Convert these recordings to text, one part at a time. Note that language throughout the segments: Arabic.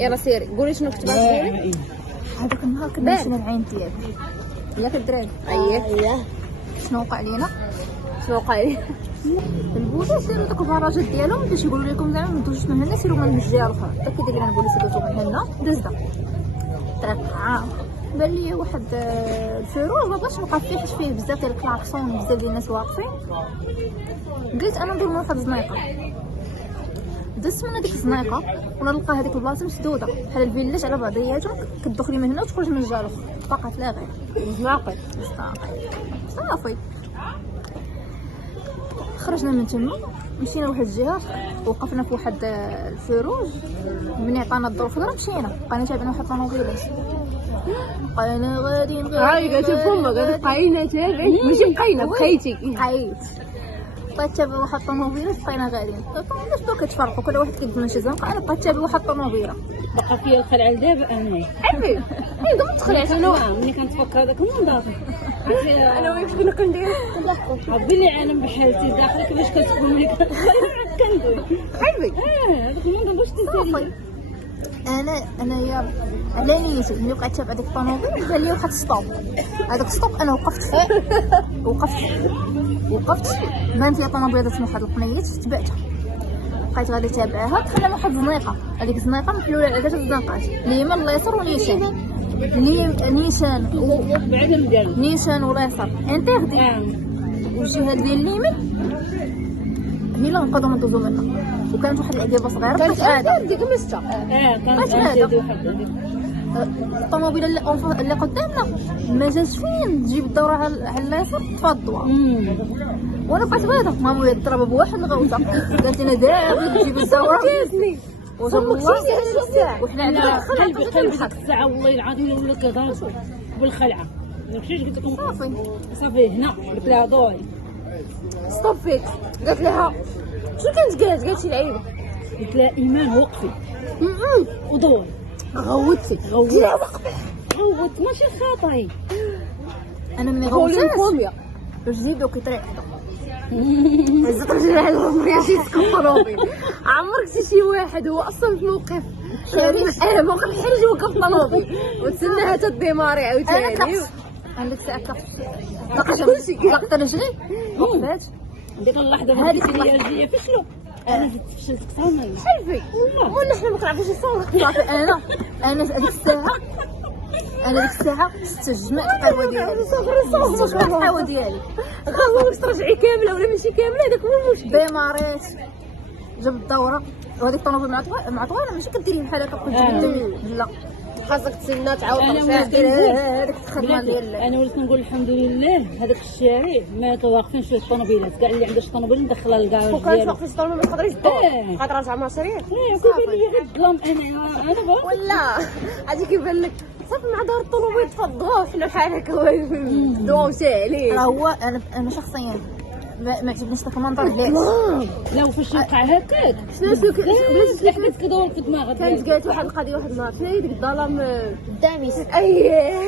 يلا سيري قولي شنو كتبات ديالك. هذاك النهار كنا مشينا العين ديالي ياك الدراري. اييه شنو وقع لينا؟ شنو وقع لي؟ البوزه سيروا داك الفراجات ديالهم باش يقولوا لكم زعما ما تدوزوش من هنا سيروا من الجهه الاخرى. حتى كي داير البوليس دوزو من هنا دزنا طريق عام. بان لي واحد الفيروز ما بغاش نوقف فيه حيت فيه بزاف ديال الكلاكسون بزاف ديال الناس واقفين. قلت انا ندور من واحد الزنيقه دزت من هذيك الزنيقه ونلقى هذيك البلاصه مسدوده بحال الفيلاج على بعضياتهم كتدخلي من هنا وتخرج من الجهه الاخرى فقط لا غير. ناقص صافي خرجنا من تما مشينا لواحد الجهه وقفنا في واحد الفيروج من عطانا الضوء الخضراء مشينا بقينا تابعنا واحد الطوموبيلات بقينا غاديين هاي قالت فما قالت بقينا تابعين ماشي بقينا بقيتي بقيت بقيت تابع واحد الطوموبيله بقينا غاديين الطوموبيلات بداو كيتفرقوا كل واحد كيدز من شي زنقه. انا بقيت تابع واحد الطوموبيله بقى فيا الخلع لدابا انا عرفي اي دابا تخلعت انا ملي كنتفكر داك المنظر انا وين كنا كندير ربي اللي عالم بحالتي داخله كيفاش كتكون ملي كندوي عرفي هذاك المنظر واش صافي انا يا على نيتي ملي بقيت تابع ديك الطوموبيل بان لي واحد ستوب. هذاك ستوب انا وقفت بانت لي طوموبيله دازت من واحد القنيت تبعتها بقيت غادي تابعها دخلنا لواحد الزنيقه. هذيك الزنيقه محلوله على ثلاث زنقات اليمين اليسار ونيشان بعدم ديالو نيشان واليسار انتردي والجهه ديال اليمين هي لا نقدروا ندوزو منها. وكانت واحد العقبه صغيره كانت عاده ديك مستا كانت عندي واحد الطوموبيله اللي قدامنا ما جاتش فين تجيب الدوره على اليسار طفى الضوء وانا بقيت بايضه ماما وهي ضربه بواحد الغوصه قالت لنا دابا تجيب الدوره وجاب الله وحنا عندنا قلبي ديك الساعه والله العظيم ولا كيضرب بالخلعه ماشي قلت لكم صافي هنا قلت لها دوري ستوب فيك. قالت لها شنو كانت قالت شي لعيبه قلت لها ايمان وقفي ودوري غوتي لا وقفي غوت ماشي خاطري انا ملي قولي غوتات الكوميا رجلي بداو كيطريقوا هزت رجلي على الطوموبيل شي سكوروبي. عمرك شي واحد هو اصلا في موقف انا موقف الحرج وقف الطوموبيل وتسناها تديماري عاوتاني. انا ديك الساعه طلقت كلشي طلقت رجلي وقفات. ديك اللحظه هذيك اللي رجليا فشلوا انا فشلت كثر حلفي ولا حنا ما كنعرفوش نصور. صافي انا ديك الساعه استجمعت القهوه ديالي استجمعت القهوه ديالي واش ترجعي كامله ولا ماشي كامله هذاك هو المشكل. ديماريت جاب الدوره وهذيك الطوموبيل معطوانه ماشي كديري بحال هكا قدام لا خاصك تسنى تعاود انا ترجع هذيك الخدمه ديال انا وليت كنقول الحمد لله هذاك الشارع ما كواقفين شويه الطوموبيلات كاع اللي عنده شي طوموبيل ندخلها للكراج وكان ديالو وقت الطوموبيل ما تقدريش تدور خاطر زعما سريع كيبان لي غير الظلام انا بغا ولا عاد كيبان لك صافي مع دار الطوموبيل تفضوا حنا بحال هكا الضوء ساهلين. راه هو انا شخصيا ما عجبنيش داك المنظر ديالي. لا وفاش يوقع هكاك شنو بلاتي حدات كدور في دماغك كانت قالت واحد القضيه واحد النهار شنو هي ديك الظلام قدامي اييه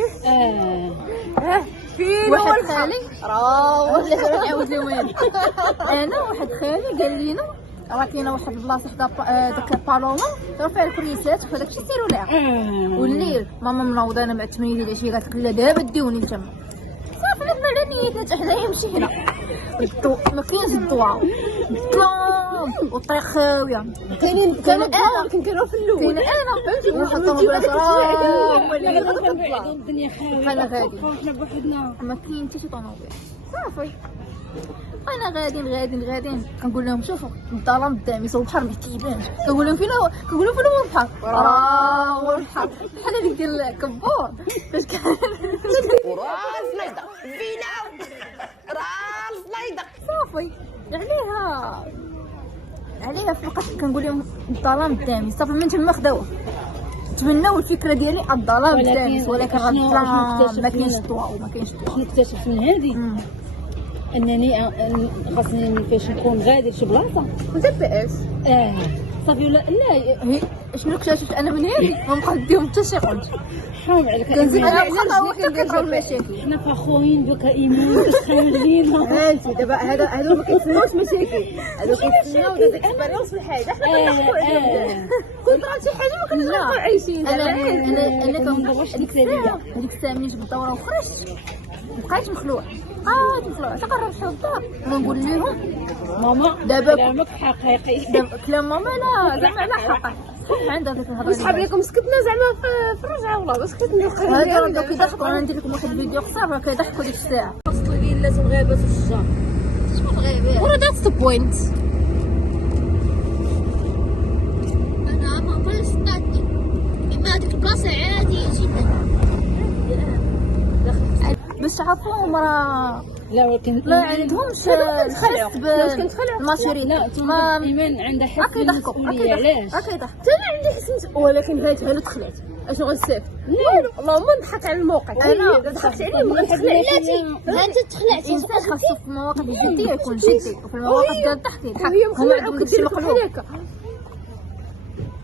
فين هو واحد الخالي خالي راه ولا نعاود لهم انا واحد خالي قال لينا راه كاينه واحد البلاصه حدا داك البالوما راه فيها الكريسات وهذاك الشيء سيروا ليها. والليل ماما منوضه انا مع 8 ديال العشيه قالت لك لا دابا ديوني تما صافي نحنا على نيتنا حتى حنايا مشينا الضوء ما كاينش الضوء الظلام والطريق خاويه. كاينين كانوا في الاول كاين انا فهمتي واحد الطوموبيلات بعدهم الدنيا خاويه بحال غادي وحنا بوحدنا ما كاين حتى شي طوموبيل. صافي انا غاديين كنقول لهم شوفوا الظلام قدامي صوب البحر ما كيبانش. كنقول لهم فين هو البحر راه هو البحر بحال هذيك ديال كبور فاش كان راس ليضه فينا راس ليضه صافي عليها فقط كنقول لهم الظلام قدامي صافي من تما خداوه تبناو الفكره ديالي الظلام قدامي ولكن راه الظلام ما كاينش الضوء وما كاينش الضوء. شنو اكتشفت من هذه انني خاصني فاش نكون غادي لشي بلاصه كنت بي اس صافي ولا لا هي شنو اكتشفت انا من هنا ما نبقى نديهم حتى شي قنت حرام عليك كنزيد إيمان. انا بقى هو كنقرا المشاكل حنا فخورين بك ايمان خارجين انت دابا هادو ما كيتسناوش مشاكل، هادو كيتسناو ديك اكسبيريونس في الحياه. حنا كنت راه شي حاجه ما كناش نبقاو عايشين. انا كنضربش ديك الساليه هذيك الساعه ملي جبت الدوره وخرجت بقيت مخلوع مخلوع تقرب شحال الدار ونقول لهم ماما دابا كلامك حقيقي. دابا كلام ماما لا زعما على حقك عندها ديك الهضره صحاب لكم سكتنا زعما في الرجعه والله سكتنا. هذا راه كيضحكوا انا ندير لكم واحد الفيديو قصير راه كيضحكوا ديك الساعه الا غابات الشجر شنو الغيبه ورا ذاتس ذا بوينت. انا ما فلسطاتي اما هذيك البلاصه عاديه جدا باش تعرفوهم راه لا ولكن ما عندهمش الحس بالماتوريتي لا ما ايمان عندها حس كيضحكوا بالمسؤوليه علاش كيضحكوا حتى انا عندي حس ولكن هايت انا دخلت اشنو غنسافر؟ اللهم نضحك على الموقف. أنا ضحكت عليه وغنخلع. انت تخلعتي الانسان خاصو في المواقف الجديه يكون جدي وفي المواقف ديال الضحك يضحك وهي هما مخلوعه عندهم داكشي وكدير مقلوب هكا.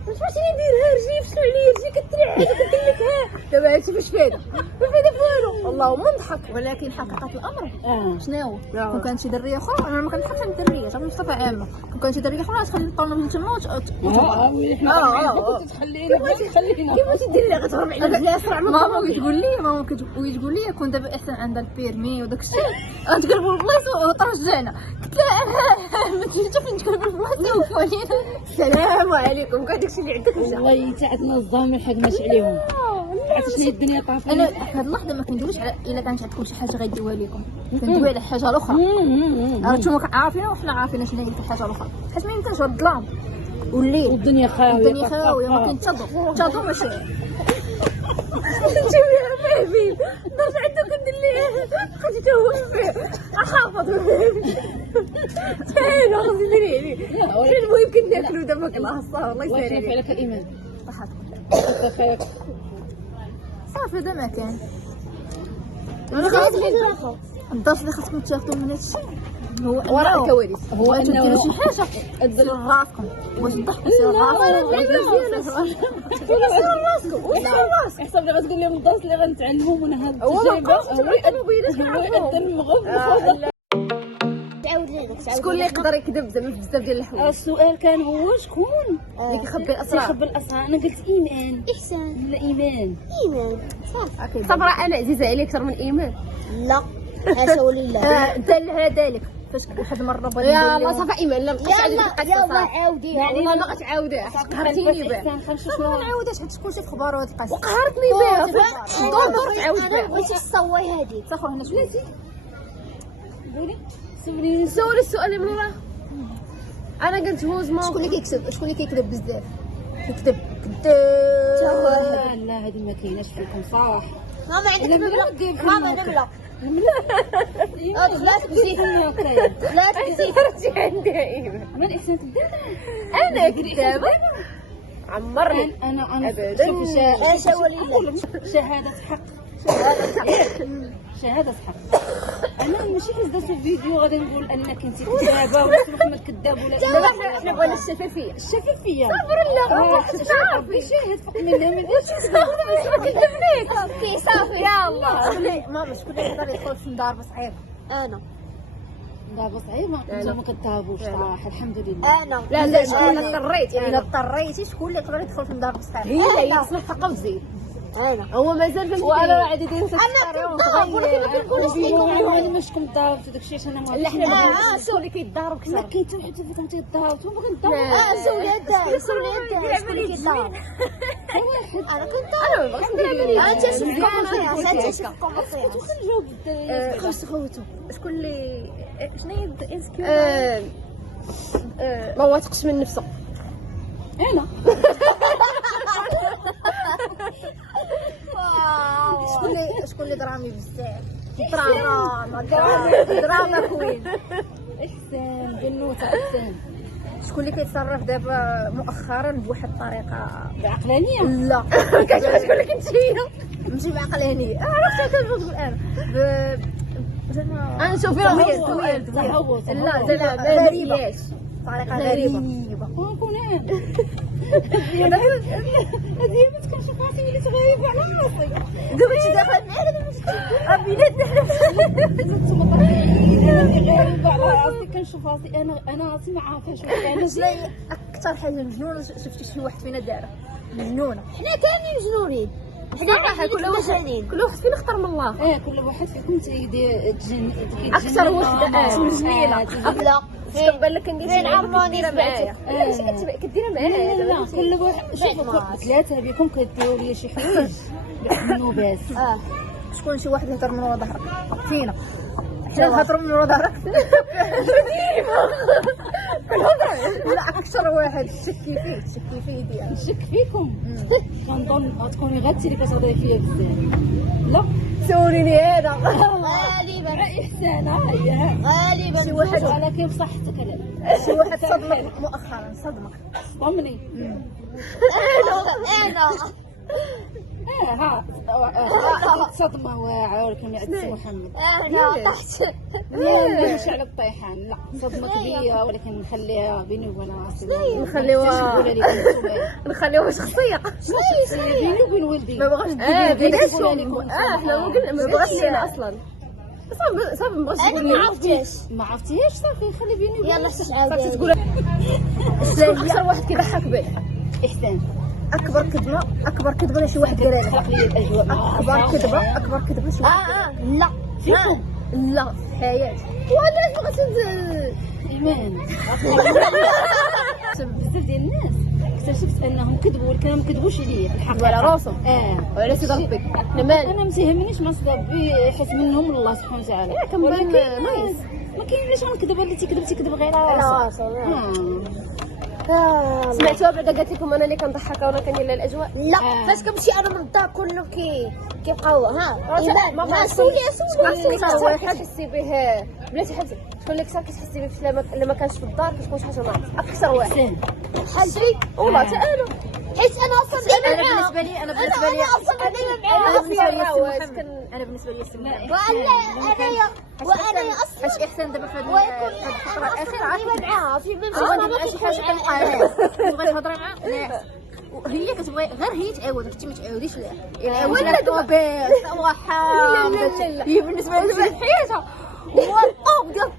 واش بغيتي نديرها رجلي فشلوا عليا رجلي كتريح كدير لك ها دابا هادشي فاش فايده ما فايده والو. اللهم نضحك. ولكن حقيقه الامر اه شنو كون كانت شي دريه اخرى انا ما كنضحكش على الدريه صافي بصفه عامه كون كانت شي دريه اخرى تخلي الطالب من تما ملي حنا تخلينا كيفاش دير لي غتهرب على رجلي اسرع من ماما وتقول لي كون دابا احسن عندها البيرمي وداك الشيء غتقلبوا البلايص وترجعنا قلت لها ما كاينش فين تقلب البلايص وفوالينا السلام عليكم كاع داكشي اللي عندك رجع. والله تعبنا الظامي ما حكماش عليهم. عرفتي شنو هي الدنيا طافيه. انا هاد اللحظه ما كندويش على الا كانت عندكم شي حاجه غيديوها لكم كندوي على الحاجه الاخرى راه نتوما عارفين وحنا عارفين شنو هي الحاجه الاخرى حيت ما يمكنش الظلام والليل والدنيا خاويه الدنيا خاويه ما كاين حتى ضو ماشي نجيب ليها فاهمين درت عندك كندير ليه خديته هو فيه احافظ حلو خصني ندير عليه. المهم كنا ناكلو دابا كلاصه الله الله يسهل يرفع عليك. لك الايمان. صافي هذا ما كان الاخر الدرس اللي خاصكم تاخذوا من هذا الشيء هو وراء الكواليس هو انه ديروا شي حاجه ديروا راسكم واش تضحكوا سير راسكم احسب لي غتقول لهم الدرس اللي غنتعلموه من هاد التجربه هو المغرب. تعاود لي شكون اللي يقدر يكذب زعما في بزاف ديال الحوايج؟ السؤال كان هو شكون اللي كيخبي الاسرار. تيخبي الاسرار. انا قلت ايمان احسان ولا ايمان. ايمان صافي صبرا انا عزيزه عليك اكثر من ايمان. لا حاشا ولله دل على ذلك فاش واحد المره بغيت يا ندير الله صافي ايمان لا بقيت يلا عندك يلا عاوديها والله ما غتعاوديها قهرتيني بها ما نعاودهاش حيت كلشي في خبار وهاد القصه وقهرتني بها دور تعاود انا بها. بغيتي تصوي هذيك صافي هنا شويه سولي السؤال من وراه. انا قلت هوز ما شكون اللي كيكذب شكون اللي كيكذب بزاف كذب لا هذه ما كايناش فيكم صح. ماما عندك نمله ماما نمله طلعت بزيت طلعت بزيت كثرتي عندي ايمان. من احسن تبدا انا كذابه عمرني انا أبداً. شوف حاشا ولله شهاده حق شهاده حق. انا ماشي حيت درت الفيديو غادي نقول انك انت كذابه ولا محمد كذاب ولا دابا حنا بغينا الشفافيه. الشفافيه. صبر لا صافي شاهد فوق منها من ما كذبنيش صافي صافي يا الله. ماما شكون اللي يقدر يدخل في الدار بصعيب انا دابا صعيبه انتم ما كتهابوش صراحه الحمد لله. انا لا لا انا اضطريت الا اضطريتي شكون اللي يقدر يدخل في الدار بصعيب هي اللي يسمح حقها وتزيد. انا هو مازال فهمتي وانا عادي داير نفس انا مش كنت ضاربت داك الشيء انا ما لا حنا شو اللي كيتضارب ما كثر. كاين حتى واحد اللي كنت يضارب تو باغي نضارب. سولي الدار سولي الدار شكون اللي كيضرب انا كنت انا ما بغيتش ندير انت شفتكم خرجوا خرج خوتو. شكون اللي شنو هي الانسكيور ما واثقش من نفسه. انا شكون اللي درامي بزاف دراما كوين احسان بنوته احسان. شكون اللي كيتصرف دابا مؤخرا بواحد الطريقه بعقلانيه. لا كتقول لك انت هي ماشي بعقلانيه عرفت تقول انا زعما انا شوفي لا راه زعما غريبه طريقه غريبه ما كوناش هذه ما تكونش راسي وليت غايب على راسي. دابا انت داخله معايا بيناتنا نتوما طبيعيين انا اللي غايبه على راسي كنشوف راسي انا راسي ما عارفاش انا شنو هي اكثر حاجه مجنونه شفتي شي واحد فينا دارها مجنونه؟ حنا كاملين مجنونين. صراحه كل واحد فينا اختار من الله. كل واحد فيكم تيدير اكثر وحده جميله. لا كنبان لك ندير فين عمراني كديرها معايا. لا ماشي كديرها معايا. لا كل واحد شوفوا ثلاثه بكم كديروا لي شي حوايج بالنوبات. شكون شي واحد يهضر من ورا ظهرك فينا؟ حنا نهضروا من ورا ظهرك. لا اكثر واحد تشكي فيه ديالك. نشك فيكم كنظن تكوني غير انت اللي كتهضري فيا بزاف. لا سوليني هذا غالبا احسان هي غالبا شي واحد على كيف صحتك هذا شي واحد صدمك مؤخرا صدمك. طمني. انا ها صدمه واعره ولكن يعد سي محمد. انا طحت لا مش على الطيحان، لا صدمه كبيره ولكن نخليها بيني وبين راسي. نخليوها شخصيه بيني وبين ولدي. ما بغاش بغاش لكم. احنا ما بغاش لينا اصلا. صافي ما بغاش تقول ما لي. عرفتش. ما عرفتيش صافي خلي بيني وبين يلا تسعد صافي تقول اكثر واحد كيضحك به. احسان. اكبر كذبه شي واحد دار لها. خلق لي الاجواء. اكبر كذبه شي واحد لا فيكم لا في حياتي. وانا بغيت ايمان. بزاف ديال الناس اكتشفت انهم كذبوا ولكن ما كذبوش عليا في الحقيقه على راسهم وعلى سيد ربي. انا ما تيهمنيش ما ربي حيت منهم الله سبحانه وتعالى. كنبان نايس. ما كاين علاش غنكذب اللي تيكذب غير على راسه. سمعتوها بعدا قالت لكم انا اللي كنضحك وانا كندير لها الاجواء. لا فاش كنمشي انا من الدار كله كيبقاو ايمان ما سولي اكثر واحد كتحسي به بلاتي حبسي. شكون اللي اكثر كتحسي به لما كانش في الدار كتكون شي حاجه ناقصه. اكثر واحد بحال شي والله حتى انا حيت انا اصلا دايما معاهم. انا بالنسبه لي اصلا دايما معاهم. انا بالنسبه لي السي محمد. وانا اصلا اش احسن دابا في هذه ويكون الفتره الاخيره عارفه دايما معاها في بغيت نبغي شي حاجه كنلقاها تبغي تهضري معاها ناعس وهي كتبغي غير هي تعاود انت ما تعاوديش لها يعني ولا طوبيس هو حام هي بالنسبه لي في حياتها هو الطوب ديال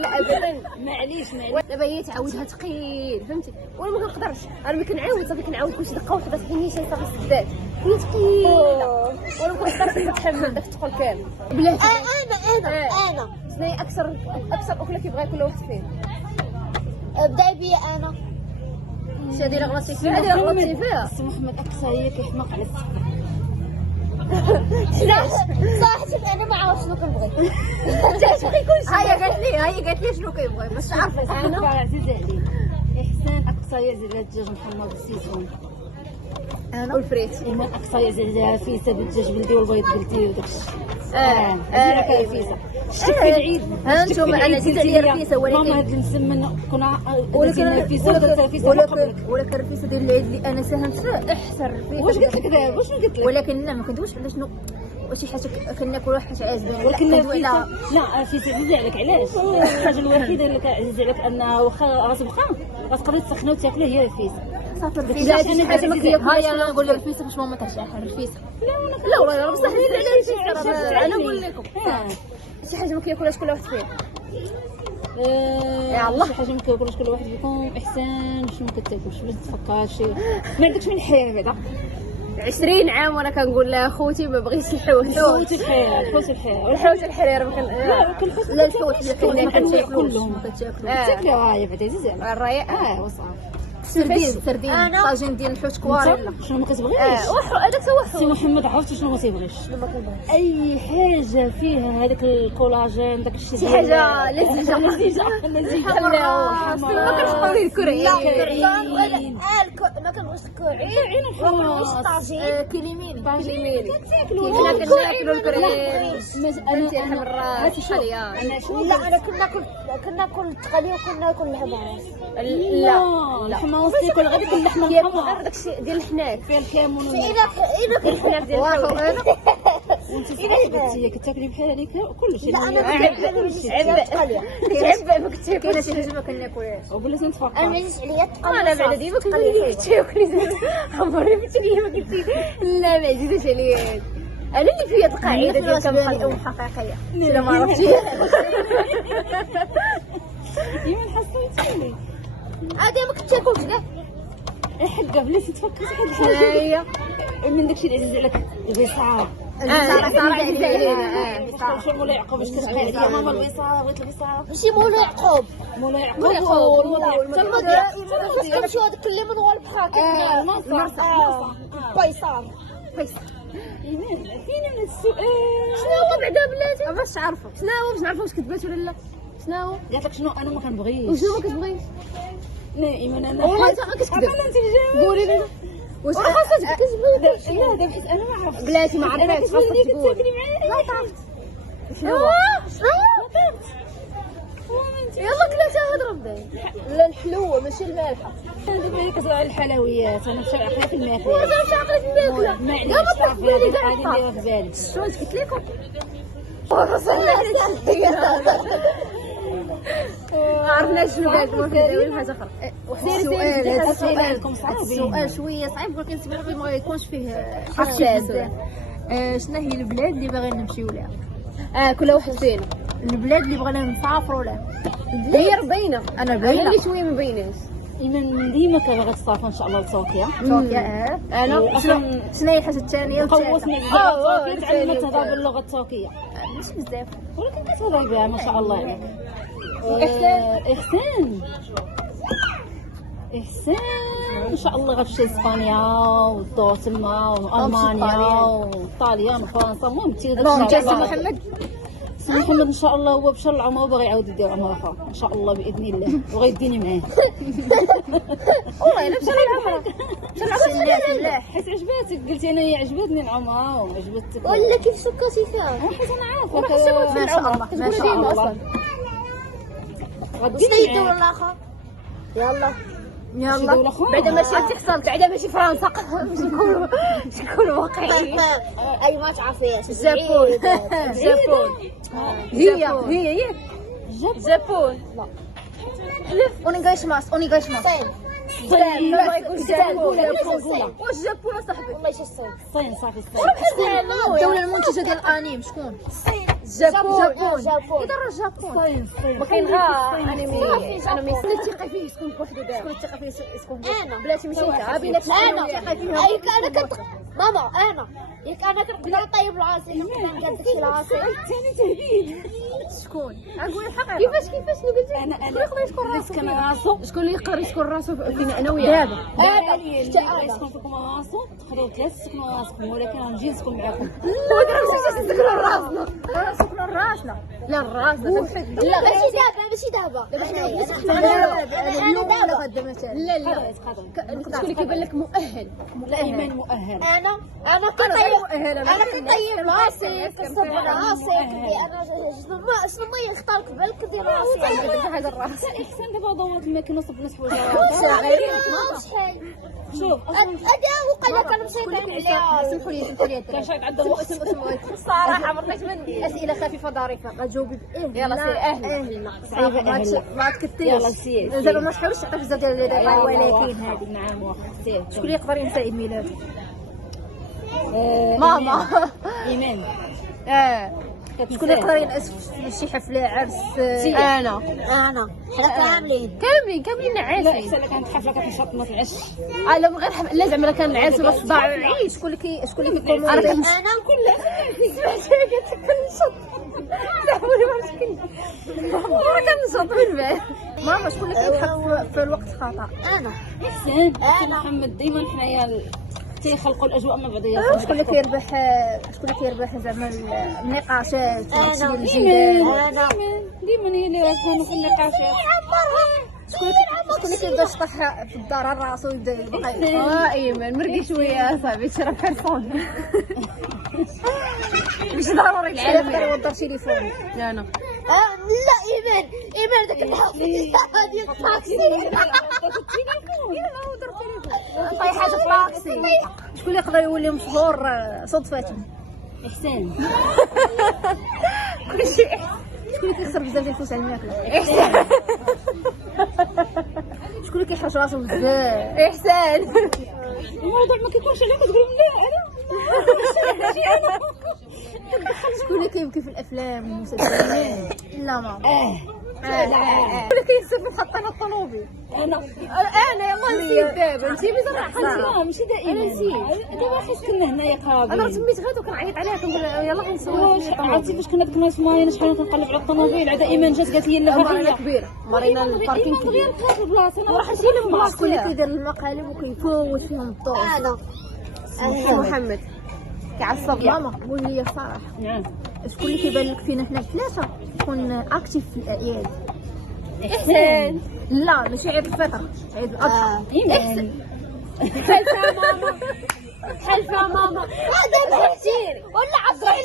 لا ابدا معليش دابا هي تعاودها ثقيل فهمتي وانا ما كنقدرش. انا ملي كنعاود صافي كنعاود كلشي دقه واحده صافي شي صافي سدات هي ثقيله وانا ما كنقدرش نتحمل داك الثقل كامل. بلاتي انا شنو هي اكثر اكله كيبغي كل واحد فينا؟ ابداي بيا انا شي هذه اللي غلطتي شنو هذه اللي غلطتي فيها؟ السي محمد اكثر هي كيحماق على السكر. صراحه انا ما عرفت شنو كنبغي. هي قالت لي شنو كيبغي باش عارفه انا عزيزه علي احسان اكثر هي زيد الدجاج محمر بالزيتون. انا والفريت ايمان اكثر هي زيد فيسه بالدجاج بلدي والبيض بلدي وداك الشيء. هذيك فيسه شتي في العيد هانتوما انا زدت عليا الرفيسه ماما ولكن هاد المسمن كنا ولكن الرفيسه ولكن الرفيسه ديال العيد اللي انا ساهمت فيه احسن رفيسه. واش قلت لك دابا واش قلت لك؟ ولكن لا ما كندويش على شنو شي حاجه كناكل واحد عازبه ولكن الفيسه لا الفيسه عزيزه عليك علاش؟ الحاجه الوحيده اللي كعزيزه عليك انها واخا راس بخام غتقدري تسخنها وتاكلها هي الفيسه. صافي الرفيسه شي حاجه ما كياكلش. هاي انا نقول لك الرفيسه باش ماما ترجع الرفيسه. لا والله بصح على انا نقول لكم شي حاجه ما كياكلهاش كل واحد فينا. يا الله شي حاجه ما كياكلش كل واحد فيكم. احسان شنو ما كتاكلش باش تفكر شي ما عندكش من الحياه بعدا 20 عام وانا كنقول لها خوتي ما بغيتش الحوت. حوت الحياه والحوت الحرير ما كان لا كنحس لا الحوت اللي كناكلوش كلهم تاكلوها هي بعدا عزيزه الرايق وصافي. سردين طاجين ديال الحوت كواريلا. شنو ما كتبغيش؟ هذاك هو سي محمد عرفتي شنو ما تيبغيش؟ اي حاجه فيها هذاك الكولاجين داك الشيء شي حاجه لذيذه ما كنبقاو نذكروا ما كنبغيش الكوعين ما كنبغيش الطاجين كليمين كنا كناكلوا الكريم انا الحمراء الحليه. لا انا كناكل التقليه وكناكل الحمص. لا الحمص تاكل غير ديك اللحمه كياكل الحمراء غير داكشي ديال الحناك فيها الكمون اذا الحناك ديال الحوت. وانت صاحبتي كتاكلي بحال هذيك كلشي. لا انا عبء ما كنتش كاينه شي حاجه ما كناكلهاش وبلاتي نتفرقوا. انا ما يجيش عليا تقلي انا بعدا ديما كنقول تاكلي عمري ما قلت لي ما قلتي لا ما عزيزاش عليا. انا اللي فيا القاعده ديال كنخلي ام حقيقيه لا ما عرفتش ايمان حصلتيني عادي ما كتاكلش كاع الحقه بلاتي تفكري واحد الحاجه هي من داكشي اللي عزيز عليك الوصال. صراحه علينا شي مولا يعقوب باش كتقول عليا ماما الوصال بغيت الوصال. ماشي مولو يعقوب مولا يعقوب تما كنمشيو هذاك اللي من ورا البحر فيصل. ايمان فين من السؤال شنو هو بعدا بلاتي باش تعرفوا شنو هو باش نعرفوا واش كتبات ولا لا شنو هو قالت لك شنو انا ما كنبغيش وشنو ما كتبغيش لا ايمان انا والله انت ما كتكذب انا انت الجواب قولي لنا واش خاصك كتكذبي لا دابا حيت انا ما عرفتش بلاتي ما عرفتش خاصك تقول تاكلي معايا لا طافت شنو هو يلا كلاتي هضره بداي لا الحلوه ماشي المالحه دابا هي كتهضر على الحلويات انا مشى عقلي في الماكله واش مش عقلت الماكله معليش لا ما طلعت بالي كاع غادي نديرها في بالي. شنو قلت لكم عرفنا شنو قالت ما كنديروا حاجه اخرى السؤال هذا سؤالكم صعيبين. السؤال شويه صعيب ولكن تبغي ما يكونش فيه حساس. شنو هي البلاد اللي باغيين نمشيو لها؟ كل واحد فينا البلاد اللي بغينا نسافروا لها. هي باينه انا انا باينه اللي شويه ما بايناش ايمان ديما كباغي تسافر ان شاء الله لتركيا. تركيا انا شنو هي الحاجه الثانيه قوتنا والثالثه؟ باللغه التركيه تعلمت تهضر باللغه التركيه ماشي بزاف ولكن كتهضري بها ما شاء الله عليك. إحسان ان شاء الله غتمشي اسبانيا ودور تما والمانيا وطاليان وفرنسا. المهم تي سي محمد سي محمد ان شاء الله هو بشر العمر وباغي يعاود يدير عمره اخرى ان شاء الله باذن الله وغيديني معاه. والله الا مشى العمره ملاح حيت عجباتك قلتي انا هي عجبتني العمره وعجبتك ولا كيف سكرتي فيها حيت انا عارفه ما شاء الله ما شاء الله. شنو هي الدولة الآخر؟ يلا دولة أخرى. بعدا ماشي تحصل بعدا ماشي فرنسا باش نكونوا واقعيين. أي ما تعرفيها الجابون هي الجابون اونيغايشماس الصين ما يقولش الجابون الجابون. واش الجابون صاحبي والله شي الصين الصين صافي الصين. الدولة المنتجة ديال الانيم شكون؟ الجابون الجابون كيضر الجابون الصين ما كاين غير انمي الثقه فيه شكون بوحدو دابا شكون الثقه فيه شكون أنا. بلاتي ماشي انت بينات أنا الثقه فيها ياك أنا كنت ماما أنا ياك أنا كنت نطيب راسي كنت نقاد شي راسي ثاني تهديد. شكون؟ اقول الحقيقة كيفاش شنو قلتي انا يقدر يشكر راسو كان راسو شكون اللي يقدر يشكر راسو فينا انا وياه أنا حتى أنا يسكن فيكم راسو تقدروا ثلاث تسكنوا راسكم ولكن غنجي نسكن معاكم. ما درتش نسكروا راسنا سكنوا راسنا لا راسنا لا ماشي دابا اليوم ولا غدا مثلا لا لا قدرت شكون اللي كيبان لك مؤهل لا ايمان مؤهل. أنا كنطيب راسي كنصب راسي أنا شنو ما يختارك بالك دير راسي هذا الراس احسن دابا دورت الماكينه صبنا حوايج ما شحال شوف أدا وقال لك أنا مسيطرين عليها سمحوا لي كان شايك عندها وقت الصراحه ما بغيتش مني اسئله خفيفه ظريفه غتجاوبي بايه يلا سير اهلا صعيبه ما يلا تكثريش سير زعما ما تحاولش تعطي بزاف ديال الهدايا ولكن هذه نعم واخا سير شكون اللي يقدر ينسى عيد ميلاده؟ ماما ايمان شكون اللي يقدر ينعس في شي حفله عرس؟ انا حنا كاملين كاملين لا نعاسين احسن لك كانت حفله كتنشط ما تعش. لا من غير لا زعما كان نعاس ولا صداع عيد شكون اللي كيكوموندي؟ أنا سمعتي قالت لك كنشط تعمري ما مسكين راه كنشط بالبال ماما شكون اللي كيضحك في الوقت الخطا؟ أنا احسن محمد ديما حنايا تيخلقوا الاجواء مع بعضياتهم. شكون اللي كيربح زعما النقاشات وهادشي ديال الجدال؟ ديما هي اللي كانوا في النقاشات. شكون اللي كيبدا يشطح في الدار على راسو ويبدا يبقى ايمن مرقي شويه اصاحبي تشرب بيرسون مش ضروري يقدر العالم يوضر تليفون. انا لا إيمان داك النهار ديال الطاكسي طايحه في الطاكسي شكون اللي يقدر يولي مشهور صدفه؟ احسان كلشي شكون اللي كيخسر بزاف ديال الفلوس على الماكله؟ احسان. شكون اللي كيحرج راسو بزاف؟ احسان. الموضوع ما كيكونش عليك تقول لا انا شكون اللي كيبكي في الافلام والمسلسلات؟ لا ما شكون اللي كيكسب في خطنا الطوموبيل؟ انا يلا نسيت دابا نسيت بصراحه. لا ماشي دائما أنا نسيت. دابا حيت كنا هنايا قابل انا سميت غير وكنعيط عليها كنقول يلا غنسولف. عرفتي فاش كنا ديك الناس مارينا شحال كنقلب على الطوموبيل عاد ايمان جات قالت لي لا مارينا هي كبيره، مارينا الباركينغ كبير. غير في البلاصه انا وراح نسولف شكون اللي بلاصتي. كيدير المقالب وكيفوت فيهم الضوء؟ انا محمد كيعصب ماما قولي لي الصراحه، نعم شكون اللي كيبان لك فينا حنا الثلاثه شكون اكتيف في الاعياد؟ احسان. لا ماشي عيد الفطر، عيد الاضحى. ايمان حلفة ماما حلفة ماما. دابا عرفتيني ولا عرفتيناش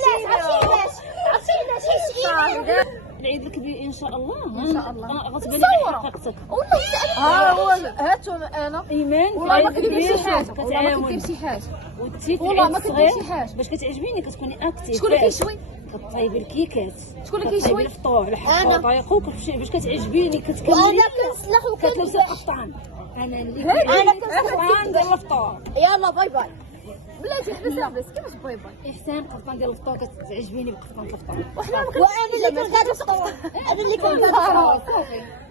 العيد الكبير ان شاء الله إن شاء الله. غتبان تصوروا. لي حقيقتك هو هاتهم انا ايمان في والله ما العيد كدير شي الكبير حاجه، والله ما كتعاون كدير شي حاجه، والتيت والله ما كدير شي حاجه. باش كتعجبيني كتكوني اكتيف شكون اللي كيشوي؟ كطيبي الكيكات شكون اللي كطيبي كيشوي؟ الفطور الحفاظ أنا. طريقو كتمشي باش كتعجبيني كتكملي وانا كنسلخ كتلبسي وكنذبح. القفطان انا اللي انا القفطان ديال الفطور يلا باي باي. بلاتي حبس كيفاش باي باي. احسان القفطان ديال الفطور كتعجبيني بالقفطان الفطور وحنا ما وانا اللي كنقاد الفطور، انا اللي كنقاد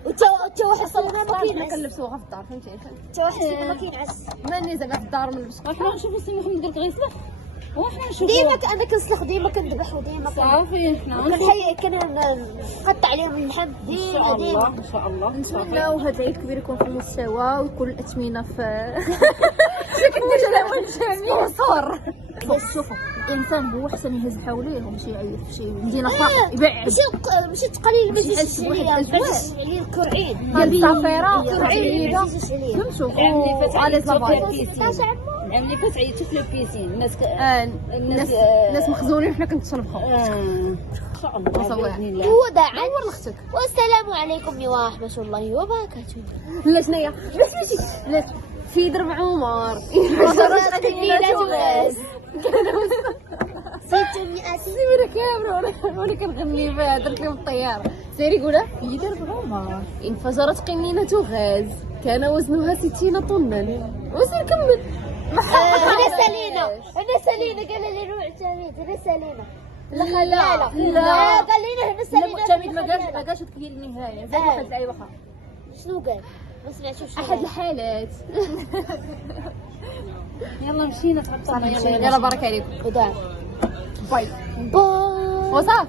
وتا واحد صلنا ما كينعس، كنلبسوها في الدار فهمتي. تا واحد فينا ما كينعس. ماني زعما في الدار من لبس. وحنا نشوفوا سي محمد قالك غيسلخ وحنا نشوفوا ديما انا كنسلخ ديما كنذبح وديما صافي حنا كنقطع عليهم اللحم ان شاء ديما الله ديما. ان شاء الله نتمناو هذا العيد الكبير يكون في المستوى ويكون الاثمنه في صور. شوفوا الانسان هو احسن يهز حواليه ومشي يعيط في شي مدينه يبعد ماشي تقليل ما ماشي يحس تزيدش بواحد عليا، الأجواء. ما تزيدش عليا الكرعين. ديال الصافره الكرعين ما تزيدش عليا. فهمتوا العام اللي فات عيطتوا في لافاي. البيسين العام اللي فات عيطتوا في البيسين الناس الناس مخزونين وحنا كنتشربخو. ان شاء الله باذن الله وداعا نور لختك. والسلام عليكم ورحمة الله وبركاته. لا شناهي لا في درب عمر وصلت قليلة غاز 600 سيبنا كامل وانا كنغني بها درت لهم الطياره. سيري قولها في درب عمر انفجرت قنينة غاز كان وزنها 60 طنا. وسير كمل. هنا سالينا قال لي روح تميد هنا سالينا. لا قال لي هنا سالينا. تميد ما قالش تكيل النهايه زي واحد اللعيبه اخرى. شنو قال؟ ما سمعتوش شنو احد قال. الحالات. يلا مشينا تغطينا يلا بارك عليكم. وداع باي باي. وصافي.